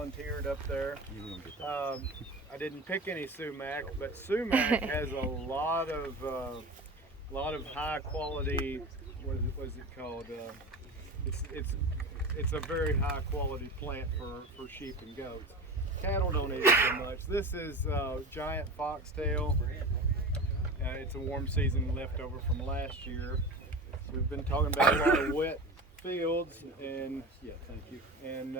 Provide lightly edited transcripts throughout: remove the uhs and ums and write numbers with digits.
volunteered up there. I didn't pick any sumac, but sumac has a lot of high quality. What is it called? It's a very high quality plant for sheep and goats. Cattle don't eat it so much. This is giant foxtail. It's a warm season leftover from last year. We've been talking about a lot of wet fields, and yeah, thank you. And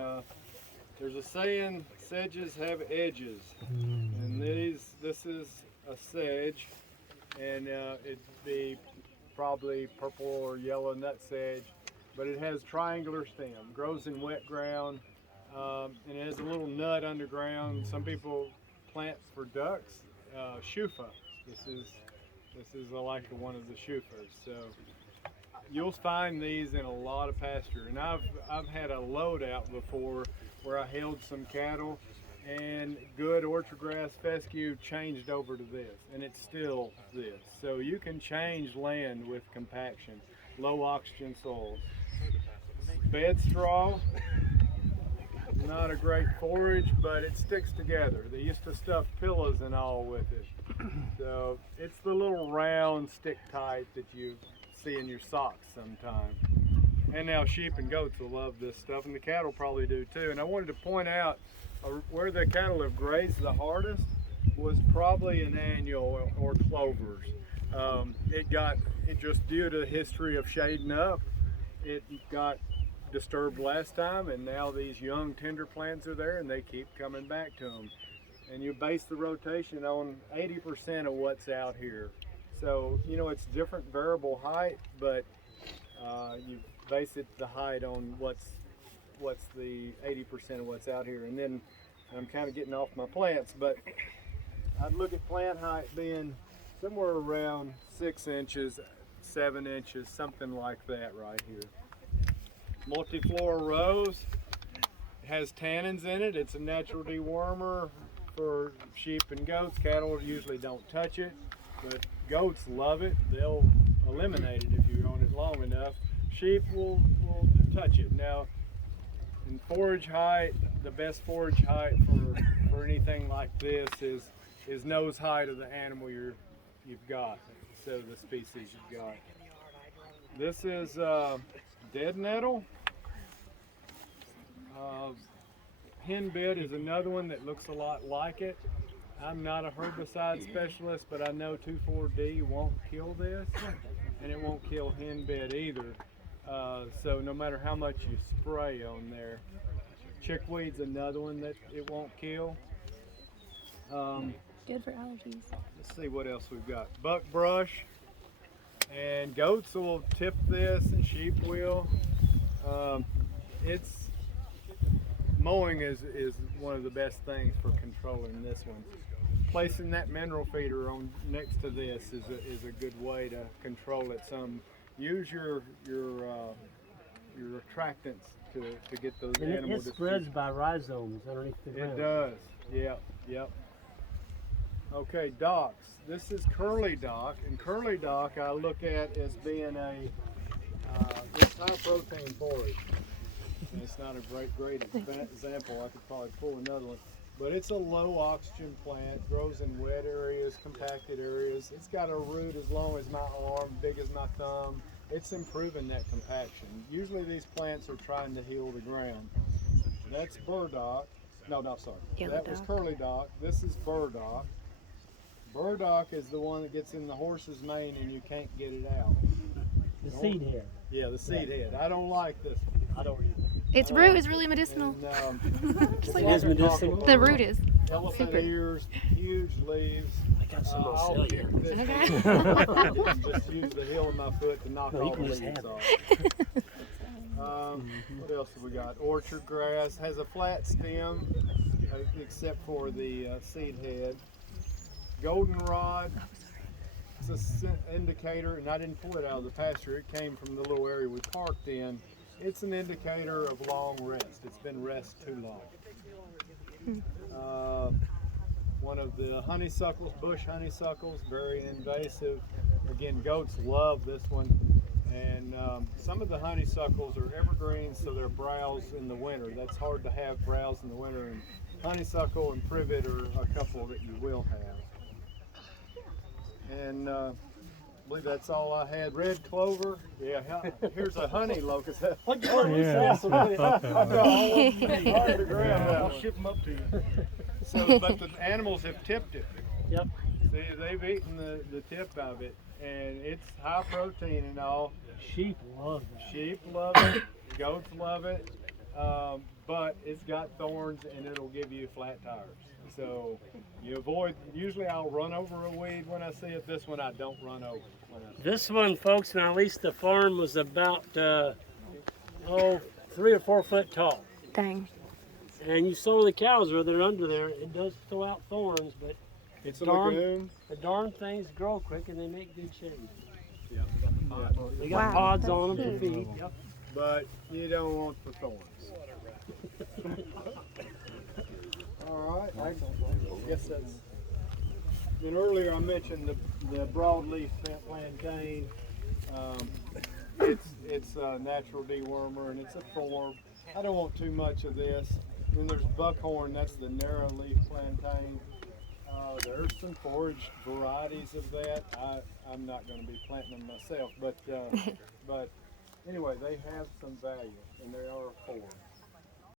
there's a saying, sedges have edges, and this is a sedge, and it'd be probably purple or yellow nut sedge, but it has triangular stem, grows in wet ground, and it has a little nut underground. Some people plant for ducks, shufa. This is like one of the shufas. So you'll find these in a lot of pasture, and I've had a load out before where I held some cattle, and good orchard grass fescue changed over to this, and it's still this. So you can change land with compaction, low oxygen soils. Bed straw, not a great forage, but it sticks together. They used to stuff pillows and all with it. So it's the little round stick tight that you see in your socks sometime. And now sheep and goats will love this stuff, and the cattle probably do too. And I wanted to point out where the cattle have grazed the hardest was probably an annual or clovers. It just due to the history of shading up, it got disturbed last time, and now these young tender plants are there and they keep coming back to them. And you base the rotation on 80% of what's out here. So, you know, it's different variable height, but you base it the height on what's the 80% of what's out here. And then I'm kind of getting off my plants, but I'd look at plant height being somewhere around 6 inches, 7 inches, something like that right here. Multiflora Rose has tannins in it. It's a natural dewormer for sheep and goats. Cattle usually don't touch it, but goats love it. They'll eliminate it if you're on it long enough. Sheep will touch it. Now, in forage height, the best forage height for anything like this is nose height of the animal you've got, so the species you've got. This is dead nettle. Henbit is another one that looks a lot like it. I'm not a herbicide specialist, but I know 2,4-D won't kill this, and it won't kill henbit either. So no matter how much you spray on there. Chickweed's another one that it won't kill. Good for allergies. Let's see what else we've got. Buckbrush, and goats will tip this, and sheep will. Mowing is one of the best things for controlling this one. Placing that mineral feeder on next to this is a good way to control it some. Use your attractants to get those and animals. It spreads by rhizomes underneath the ground. It does. Yep. Okay, docks. This is curly dock, and curly dock I look at as being it's high protein forage. And it's not a great example. I could probably pull another one, but it's a low oxygen plant. Grows in wet areas, compacted areas. It's got a root as long as my arm, big as my thumb. It's improving that compaction. Usually these plants are trying to heal the ground. That's burdock. No, sorry. That was curly dock. This is burdock. Burdock is the one that gets in the horse's mane and you can't get it out. The seed head. Yeah, the seed head. I don't like this one. I don't either. Its root is really medicinal. And, It is medicinal. The root is. Elephant ears, huge leaves. I got some I'll I'll kick you. this Okay. just use the heel of my foot to knock No, you all the can just leaves have off. What else have we got? Orchard grass has a flat stem, except for the seed head. Goldenrod. It's an indicator, and I didn't pull it out of the pasture. It came from the little area we parked in. It's an indicator of long rest. It's been rest too long. One of the honeysuckles, bush honeysuckles, very invasive. Again, goats love this one. And some of the honeysuckles are evergreens, so they're browse in the winter. That's hard to have browse in the winter. And honeysuckle and privet are a couple that you will have. And I believe that's all I had. Red clover. Yeah, here's a honey locust. Look at this. Hard to grab. I'll ship them up to you. So, but the animals have tipped it. Yep. See, they've eaten the tip of it, and it's high protein and all. Sheep love that. Sheep love it, goats love it, but it's got thorns and it'll give you flat tires. So you avoid, usually I'll run over a weed when I see it. This one I don't run over. This one, folks, now at least the farm was about 3 or 4 foot tall. Dang. And you saw the cows where they're under there. It does throw out thorns, but It's a lagoon. the darn things grow quick and they make good shade. Yeah. They got Wow, pods that's on them to cute. feed. Yep. But you don't want the thorns. All right, I guess that's. Then earlier I mentioned the broadleaf plantain. It's a natural dewormer and it's a forb. I don't want too much of this. Then there's buckhorn. That's the narrow leaf plantain. There's some forage varieties of that. I'm not going to be planting them myself, but anyway, they have some value and they are a forb.